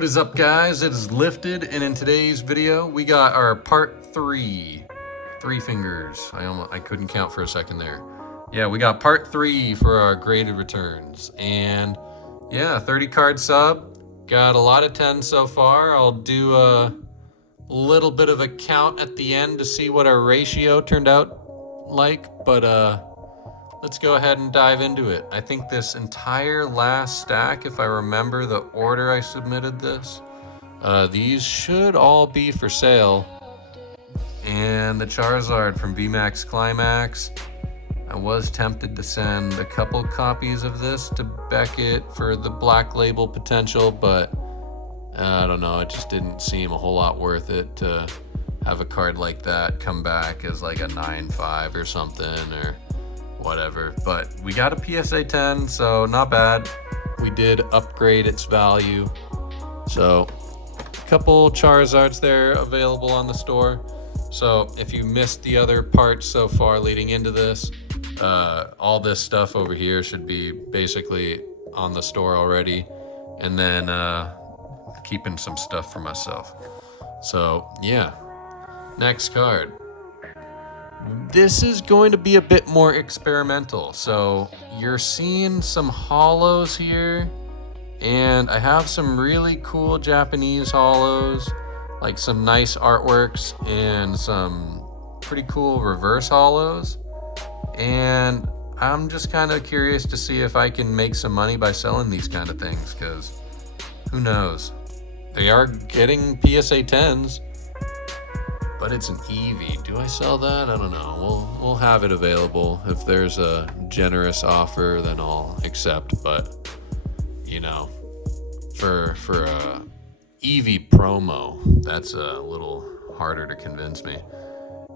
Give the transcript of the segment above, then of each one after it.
What is up, guys? It is Lifted, and in today's video we got our part 3. 3 fingers. I couldn't count for a second there. Yeah, we got part 3 for our graded returns, and yeah, 30 card sub. Got a lot of 10s so far. I'll do a little bit of a count at the end to see what our ratio turned out like, but let's go ahead and dive into it. I think this entire last stack, if I remember the order I submitted this, these should all be for sale. And the Charizard from VMAX Climax, I was tempted to send a couple copies of this to Beckett for the black label potential, but I don't know, it just didn't seem a whole lot worth it to have a card like that come back as like a 9.5 or something, or whatever. But we got a PSA 10, so not bad. We did upgrade its value. So a couple Charizards there available on the store. So if you missed the other parts so far leading into this, all this stuff over here should be basically on the store already. And then keeping some stuff for myself. So yeah, next card. This is going to be a bit more experimental. So you're seeing some holos here, and I have some really cool Japanese holos, like some nice artworks and some pretty cool reverse holos. And I'm just kind of curious to see if I can make some money by selling these kind of things, because who knows? They are getting PSA 10s. But it's an Eevee. Do I sell that? I don't know. We'll have it available. If there's a generous offer, then I'll accept. But you know, for a Eevee promo, that's a little harder to convince me.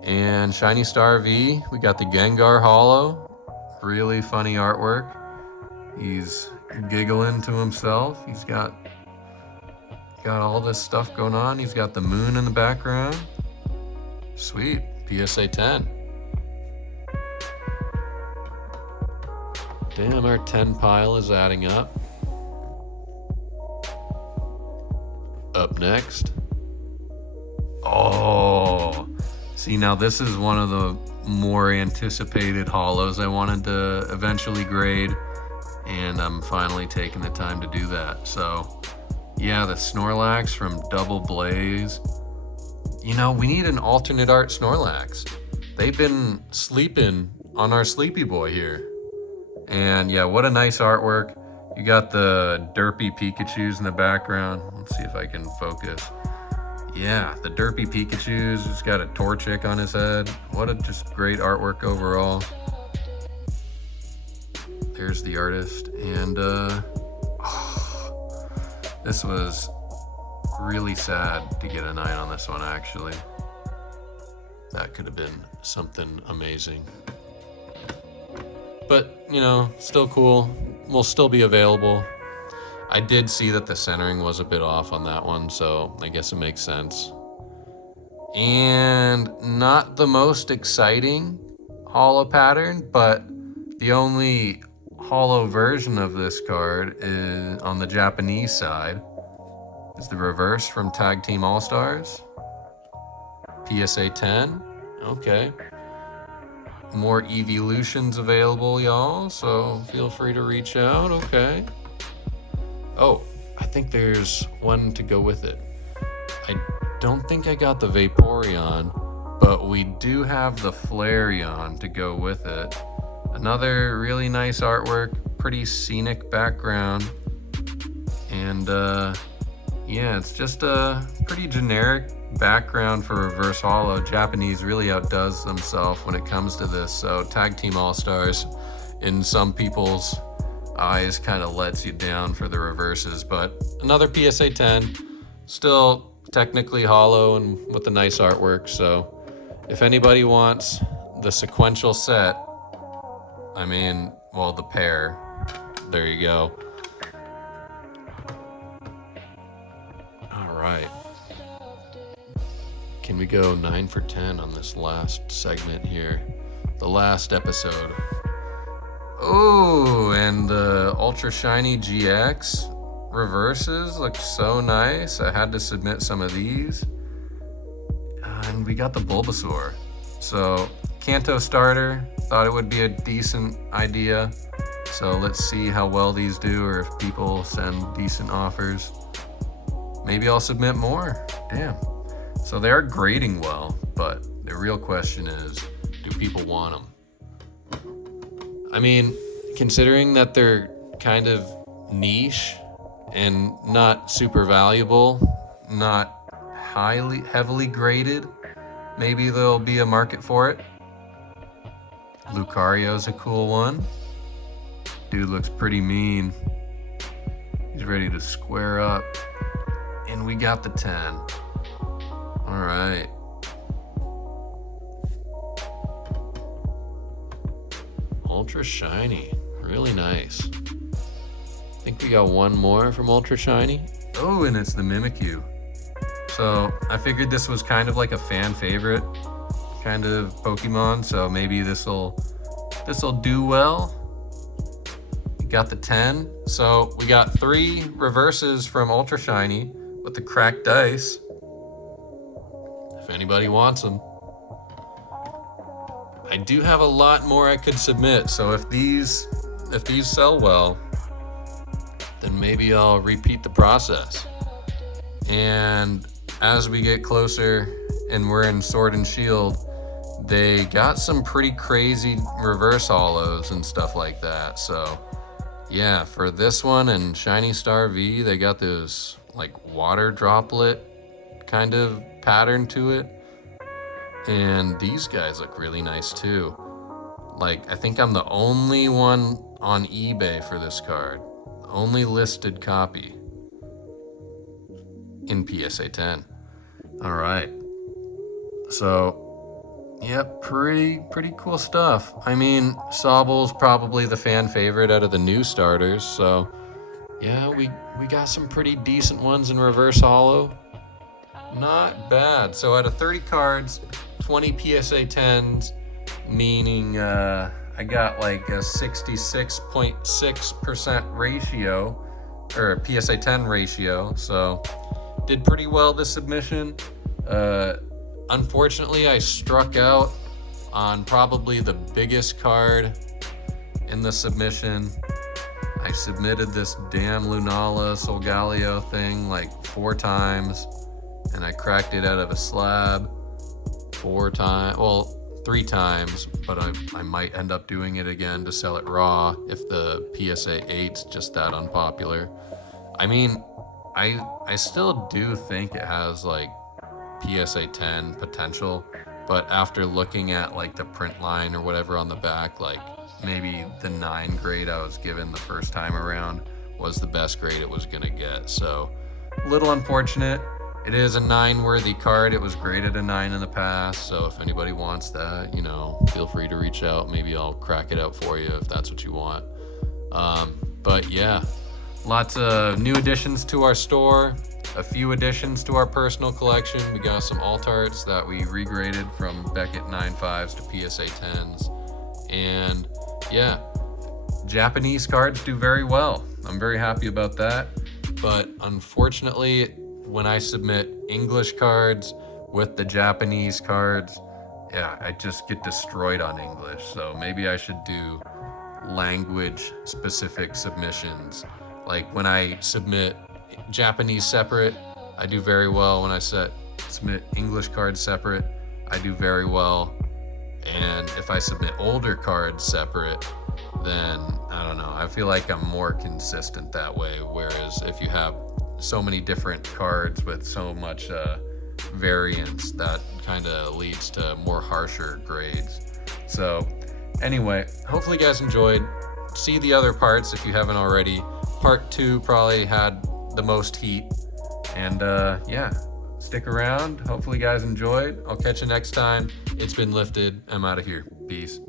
And Shiny Star V, we got the Gengar Holo. Really funny artwork. He's giggling to himself. He's got all this stuff going on. He's got the moon in the background. Sweet, PSA 10. Damn, our 10 pile is adding up. Up next. Oh, see, now this is one of the more anticipated holos I wanted to eventually grade, and I'm finally taking the time to do that. So yeah, the Snorlax from Double Blaze. You know, we need an alternate art Snorlax. They've been sleeping on our Sleepy Boy here. And yeah, what a nice artwork. You got the derpy Pikachus in the background. Let's see if I can focus. Yeah, the derpy Pikachus. Just got a Torchic on his head. What a just great artwork overall. There's the artist. And this was really sad to get a 9 on this one, actually. That could have been something amazing. But, you know, still cool. Will still be available. I did see that the centering was a bit off on that one, so I guess it makes sense. And not the most exciting holo pattern, but the only holo version of this card is on the Japanese side. Is the reverse from Tag Team All-Stars. PSA 10. Okay. More evolutions available, y'all, so feel free to reach out. Okay. Oh, I think there's one to go with it. I don't think I got the Vaporeon, but we do have the Flareon to go with it. Another really nice artwork, pretty scenic background, and yeah, it's just a pretty generic background for reverse holo. Japanese really outdoes themselves when it comes to this. So Tag Team All-Stars, in some people's eyes, kind of lets you down for the reverses. But another PSA 10, still technically holo and with a nice artwork. So if anybody wants the sequential set, I mean, well, the pair, there you go. Right. Can we go 9 for 10 on this last segment here? The last episode. Oh, and the Ultra Shiny GX reverses look so nice. I had to submit some of these. And we got the Bulbasaur. So Kanto starter, thought it would be a decent idea. So let's see how well these do, or if people send decent offers. Maybe I'll submit more. Damn. So they are grading well, but the real question is, do people want them? I mean, considering that they're kind of niche and not super valuable, not heavily graded, maybe there'll be a market for it. Lucario's a cool one. Dude looks pretty mean. He's ready to square up. And we got the 10. All right. Ultra shiny, really nice. I think we got one more from Ultra Shiny. Oh, and it's the Mimikyu. So I figured this was kind of like a fan favorite kind of Pokemon, so maybe this'll do well. We got the 10. So we got 3 reverses from Ultra Shiny with the cracked dice. If anybody wants them. I do have a lot more I could submit, so if these sell well, then maybe I'll repeat the process. And as we get closer and we're in Sword and Shield, they got some pretty crazy reverse holos and stuff like that. So yeah, for this one and Shiny Star V, they got this like water droplet kind of pattern to it. And these guys look really nice too. Like, I think I'm the only one on eBay for this card. Only listed copy in PSA 10. All right. So, yep, pretty cool stuff. I mean, Sobble's probably the fan favorite out of the new starters. So, yeah, we got some pretty decent ones in reverse holo. Not bad. So out of 30 cards, 20 PSA 10s, meaning I got like a 66.6% ratio, or a PSA 10 ratio. So did pretty well this submission. Unfortunately, I struck out on probably the biggest card in the submission. I submitted this damn Lunala Solgaleo thing like 4 times. And I cracked it out of a slab 4 times, well, 3 times, but I might end up doing it again to sell it raw if the PSA 8's just that unpopular. I mean, I still do think it has like PSA 10 potential, but after looking at like the print line or whatever on the back, like maybe the 9 grade I was given the first time around was the best grade it was gonna get. So a little unfortunate. It is a 9-worthy card. It was graded a 9 in the past, so if anybody wants that, you know, feel free to reach out. Maybe I'll crack it out for you if that's what you want. But yeah, lots of new additions to our store, a few additions to our personal collection. We got some alt arts that we regraded from Beckett 9.5s to PSA 10s. And yeah, Japanese cards do very well. I'm very happy about that. But unfortunately, when I submit English cards with the Japanese cards, yeah, I just get destroyed on English. So maybe I should do language specific submissions. Like when I submit Japanese separate, I do very well. When I submit English cards separate, I do very well. And if I submit older cards separate, then I don't know, I feel like I'm more consistent that way. Whereas if you have so many different cards with so much variance, that kind of leads to more harsher grades. So anyway, hopefully you guys enjoyed. See the other parts if you haven't already. Part 2 probably had the most heat. And yeah, stick around. Hopefully you guys enjoyed. I'll catch you next time. It's been lifted. I'm out of here. Peace.